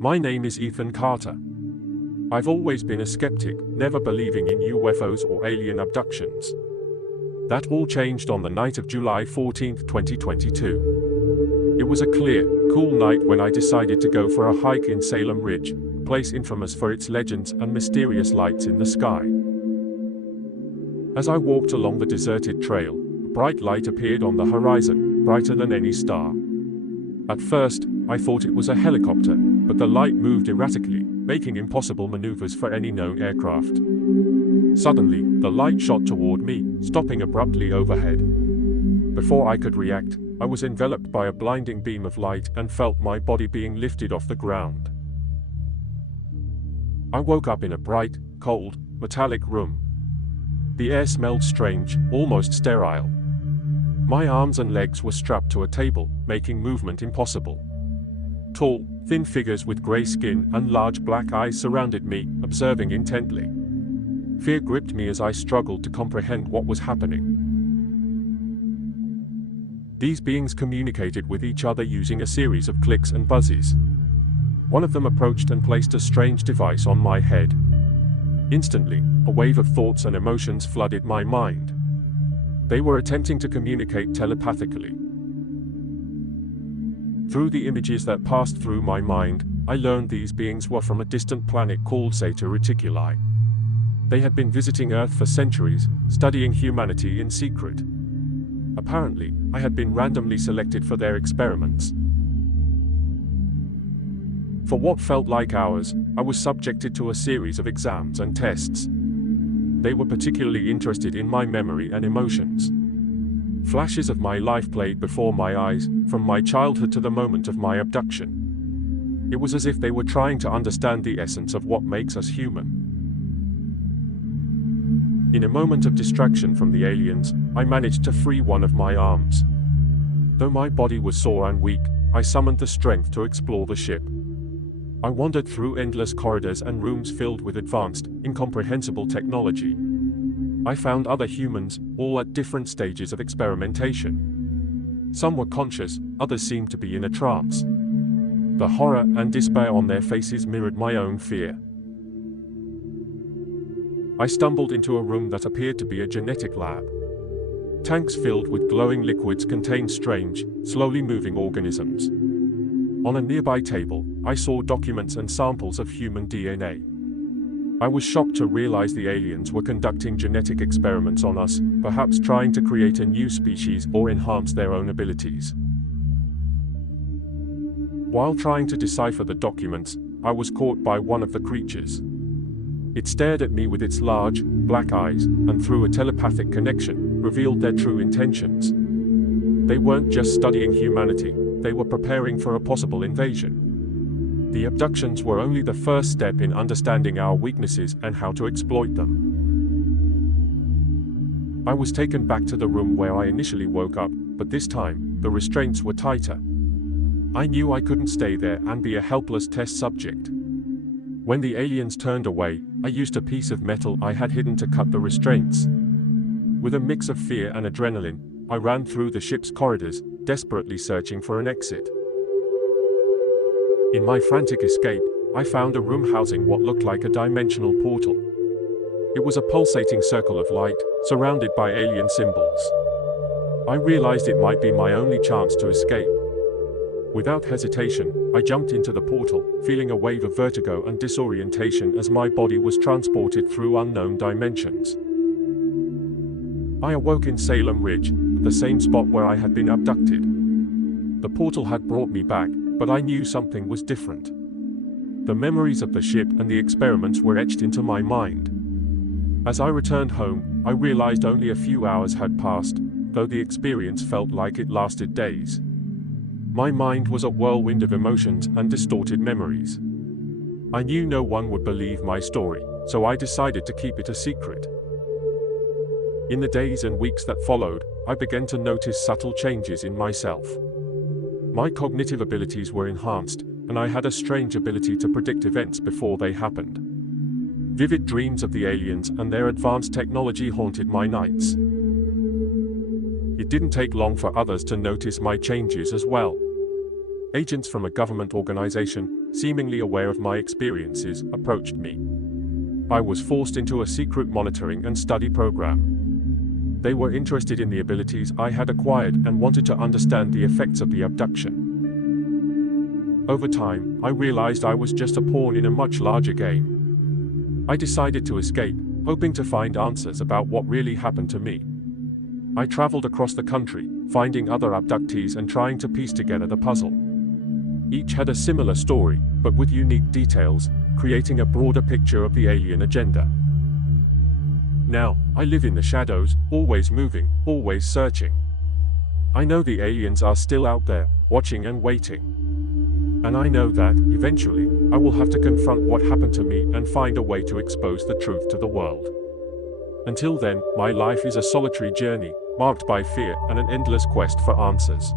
My name is Ethan Carter. I've always been a skeptic, never believing in UFOs or alien abductions. That all changed on the night of July 14, 2022. It was a clear, cool night when I decided to go for a hike in Salem Ridge, a place infamous for its legends and mysterious lights in the sky. As I walked along the deserted trail, a bright light appeared on the horizon, brighter than any star. At first, I thought it was a helicopter, but the light moved erratically, making impossible maneuvers for any known aircraft. Suddenly, the light shot toward me, stopping abruptly overhead. Before I could react, I was enveloped by a blinding beam of light and felt my body being lifted off the ground. I woke up in a bright, cold, metallic room. The air smelled strange, almost sterile. My arms and legs were strapped to a table, making movement impossible. Tall, thin figures with gray skin and large black eyes surrounded me, observing intently. Fear gripped me as I struggled to comprehend what was happening. These beings communicated with each other using a series of clicks and buzzes. One of them approached and placed a strange device on my head. Instantly, a wave of thoughts and emotions flooded my mind. They were attempting to communicate telepathically. Through the images that passed through my mind, I learned these beings were from a distant planet called Zeta Reticuli. They had been visiting Earth for centuries, studying humanity in secret. Apparently, I had been randomly selected for their experiments. For what felt like hours, I was subjected to a series of exams and tests. They were particularly interested in my memory and emotions. Flashes of my life played before my eyes, from my childhood to the moment of my abduction. It was as if they were trying to understand the essence of what makes us human. In a moment of distraction from the aliens, I managed to free one of my arms. Though my body was sore and weak, I summoned the strength to explore the ship. I wandered through endless corridors and rooms filled with advanced, incomprehensible technology. I found other humans, all at different stages of experimentation. Some were conscious, others seemed to be in a trance. The horror and despair on their faces mirrored my own fear. I stumbled into a room that appeared to be a genetic lab. Tanks filled with glowing liquids contained strange, slowly moving organisms. On a nearby table, I saw documents and samples of human DNA. I was shocked to realize the aliens were conducting genetic experiments on us, perhaps trying to create a new species or enhance their own abilities. While trying to decipher the documents, I was caught by one of the creatures. It stared at me with its large, black eyes, and through a telepathic connection, revealed their true intentions. They weren't just studying humanity, they were preparing for a possible invasion. The abductions were only the first step in understanding our weaknesses and how to exploit them. I was taken back to the room where I initially woke up, but this time, the restraints were tighter. I knew I couldn't stay there and be a helpless test subject. When the aliens turned away, I used a piece of metal I had hidden to cut the restraints. With a mix of fear and adrenaline, I ran through the ship's corridors, desperately searching for an exit. In my frantic escape, I found a room housing what looked like a dimensional portal. It was a pulsating circle of light, surrounded by alien symbols. I realized it might be my only chance to escape. Without hesitation, I jumped into the portal, feeling a wave of vertigo and disorientation as my body was transported through unknown dimensions. I awoke in Salem Ridge, the same spot where I had been abducted. The portal had brought me back, but I knew something was different. The memories of the ship and the experiments were etched into my mind. As I returned home, I realized only a few hours had passed, though the experience felt like it lasted days. My mind was a whirlwind of emotions and distorted memories. I knew no one would believe my story, so I decided to keep it a secret. In the days and weeks that followed, I began to notice subtle changes in myself. My cognitive abilities were enhanced, and I had a strange ability to predict events before they happened. Vivid dreams of the aliens and their advanced technology haunted my nights. It didn't take long for others to notice my changes as well. Agents from a government organization, seemingly aware of my experiences, approached me. I was forced into a secret monitoring and study program. They were interested in the abilities I had acquired and wanted to understand the effects of the abduction. Over time, I realized I was just a pawn in a much larger game. I decided to escape, hoping to find answers about what really happened to me. I traveled across the country, finding other abductees and trying to piece together the puzzle. Each had a similar story, but with unique details, creating a broader picture of the alien agenda. Now, I live in the shadows, always moving, always searching. I know the aliens are still out there, watching and waiting. And I know that, eventually, I will have to confront what happened to me and find a way to expose the truth to the world. Until then, my life is a solitary journey, marked by fear and an endless quest for answers.